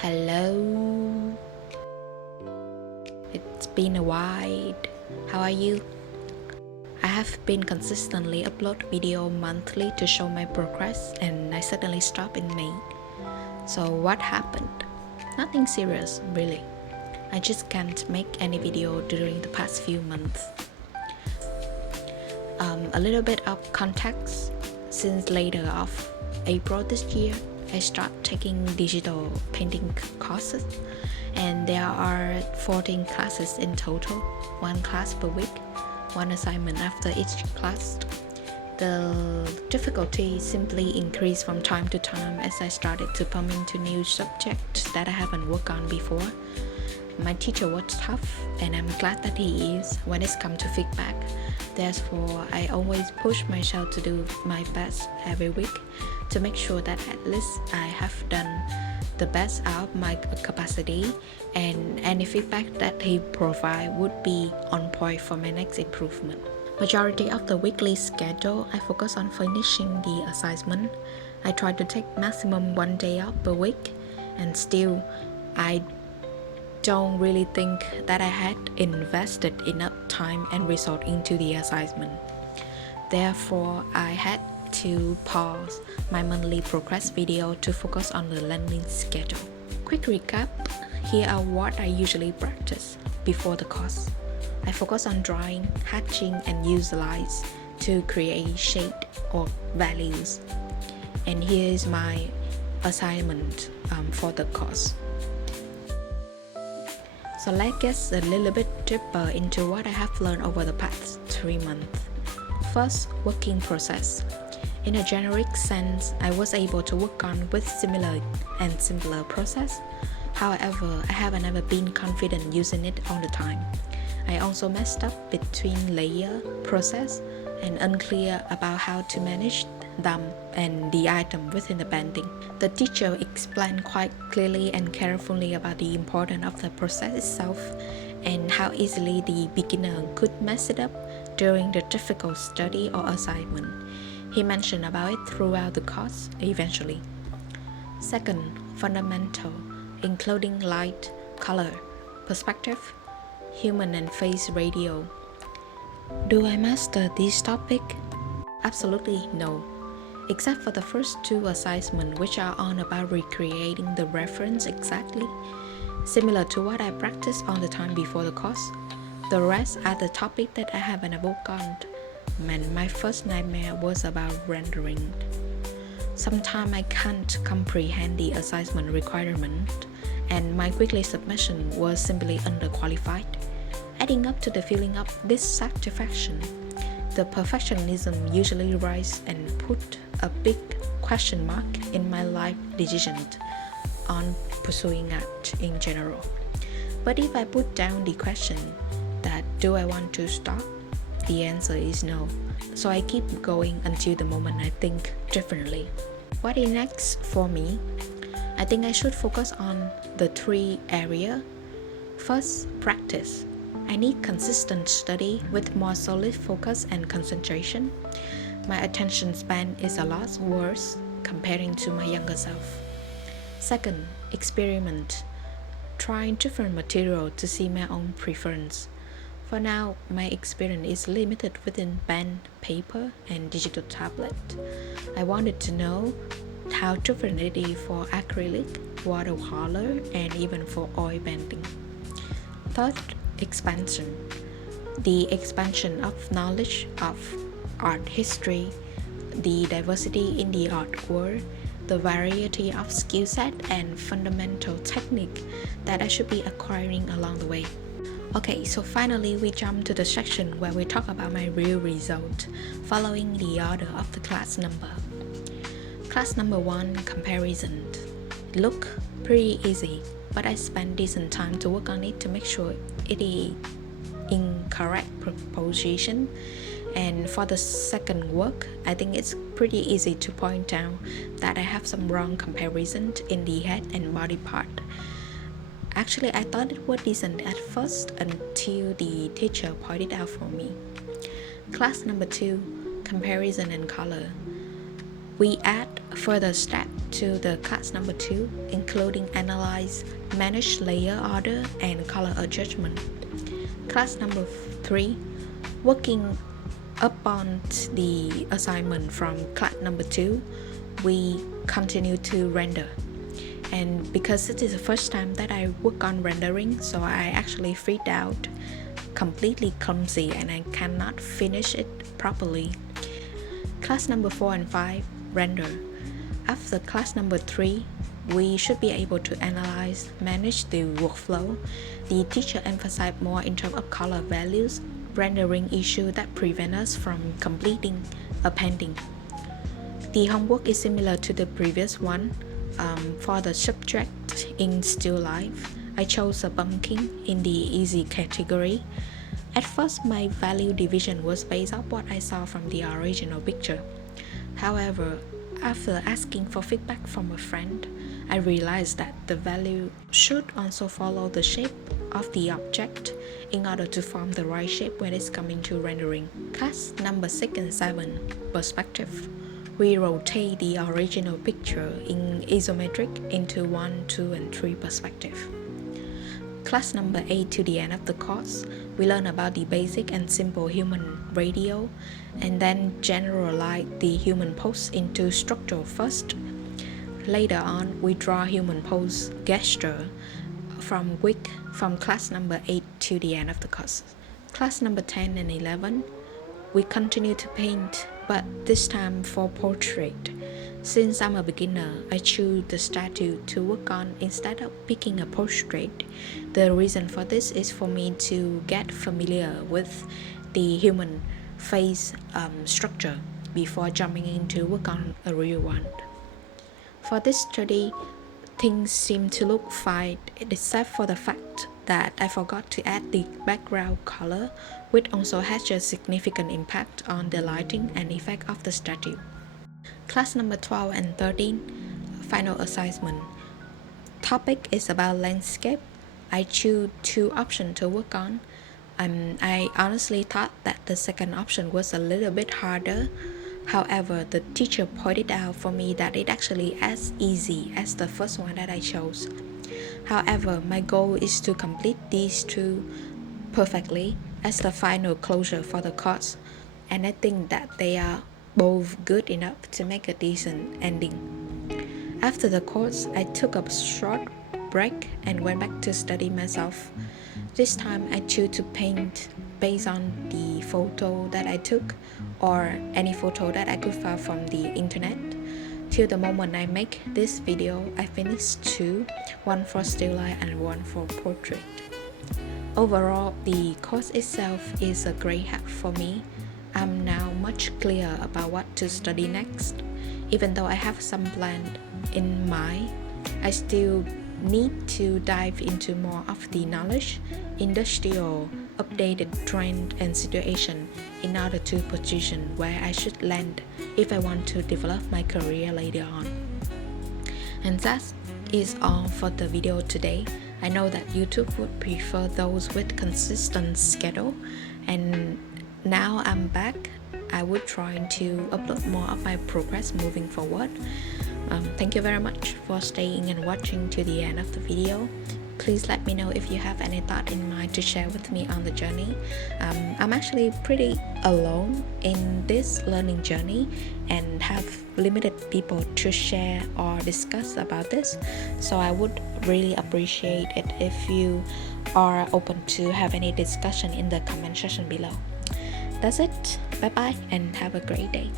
Hello, it's been a while. How are you? I have been consistently upload video monthly to show my progress, and I suddenly stopped in May. So what happened? Nothing serious, really. I just can't make any video during the past few months. A little bit of context. Since later of April this year, I start taking digital painting courses, and there are 14 classes in total, one class per week, one assignment after each class. The difficulty simply increased from time to time as I started to bump into new subjects that I haven't worked on before. My teacher was tough, and I'm glad that he is when it's come to feedback. Therefore, I always push myself to do my best every week to make sure that at least I have done the best out of my capacity, and any feedback that he provides would be on point for my next improvement. Majority of the weekly schedule, I focus on finishing the assignment. I try to take maximum one day off per week, and still, I don't really think that I had invested enough time and result into the assignment. Therefore, I had to pause my monthly progress video to focus on the learning schedule. Quick recap, here are what I usually practice before the course. I focus on drawing, hatching, and use lines to create shade or values. And here is my assignment for the course. So let's get a little bit deeper into what I have learned over the past 3 months. First, working process. In a generic sense, I was able to work on with similar and simpler process. However, I haven't ever been confident using it all the time. I also messed up between layer, process, and unclear about how to manage them and the item within the painting. The teacher explained quite clearly and carefully about the importance of the process itself and how easily the beginner could mess it up during the difficult study or assignment. He mentioned about it throughout the course eventually. Second, fundamental, including light, color, perspective, human and face ratio. Do I master this topic? Absolutely no. Except for the first 2 assignments, which are on about recreating the reference exactly, similar to what I practiced all the time before the course. The rest are the topic that I haven't worked on, and my first nightmare was about rendering. Sometimes I can't comprehend the assignment requirement, and my weekly submission was simply underqualified, adding up to the feeling of dissatisfaction. The perfectionism usually rises and put a big question mark in my life decisions on pursuing art in general. But if I put down the question that do I want to stop, the answer is no. So I keep going until the moment I think differently. What is next for me? I think I should focus on the 3 areas. First, practice. I need consistent study with more solid focus and concentration. My attention span is a lot worse comparing to my younger self. Second, experiment. Trying different material to see my own preference. For now, my experience is limited within pen, paper, and digital tablet. I wanted to know how different it is for acrylic, watercolor, and even for oil painting. Third, expansion. The expansion of knowledge of art history, the diversity in the art world, the variety of skill set and fundamental technique that I should be acquiring along the way. Okay, so finally we jump to the section where we talk about my real result, following the order of the class number. Class number 1, comparison. Look pretty easy, but I spent decent time to work on it to make sure it is in correct proposition. And for the second work, I think it's pretty easy to point out that I have some wrong comparison in the head and body part. Actually, I thought it was decent at first until the teacher pointed out for me. Class number 2, comparison and color. We add further step to the class number 2, including analyze, manage layer order, and color adjustment. Class number 3, working upon the assignment from class number 2, we continue to render. And because it is the first time that I work on rendering, so I actually freaked out, completely clumsy, and I cannot finish it properly. Class number 4 and 5, render. After class number 3, we should be able to analyze, manage the workflow. The teacher emphasized more in terms of color values, rendering issue that prevent us from completing a painting. The homework is similar to the previous one. For the subject in still life, I chose a pumpkin in the easy category. At first, my value division was based on what I saw from the original picture. However, after asking for feedback from a friend, I realized that the value should also follow the shape of the object in order to form the right shape when it's coming to rendering. Class number 6 and 7, perspective. We rotate the original picture in isometric into 1, 2, and 3 perspective. Class number 8 to the end of the course, we learn about the basic and simple human radio, and then generalize the human pose into structure first. Later on, we draw human pose gesture from class number 8 to the end of the course. Class number 10 and 11, we continue to paint, but this time for portrait. Since I'm a beginner, I choose the statue to work on instead of picking a portrait. The reason for this is for me to get familiar with the human face structure before jumping into work on a real one. For this study, things seem to look fine except for the fact that I forgot to add the background color, which also has a significant impact on the lighting and effect of the statue. Class number 12 and 13, final assignment. Topic is about landscape. I choose 2 options to work on. I honestly thought that the second option was a little bit harder. However, the teacher pointed out for me that it actually as easy as the first one that I chose. However, my goal is to complete these 2 perfectly as the final closure for the course, and I think that they are both good enough to make a decent ending. After the course, I took a short break and went back to study myself. This time I choose to paint based on the photo that I took or any photo that I could find from the internet. Till the moment I make this video, I finished 2, one for still life and one for portrait. Overall, the course itself is a great help for me. I'm now much clearer about what to study next. Even though I have some plan in mind, I still need to dive into more of the knowledge, industrial, updated trend and situation in order to position where I should land if I want to develop my career later on. And that is all for the video today. I know that YouTube would prefer those with consistent schedule, and now I'm back. I would try to upload more of my progress moving forward. Thank you very much for staying and watching to the end of the video. Please let me know if you have any thought in mind to share with me on the journey. I'm actually pretty alone in this learning journey and have limited people to share or discuss about this. So I would really appreciate it if you are open to have any discussion in the comment section below. That's it. Bye bye and have a great day.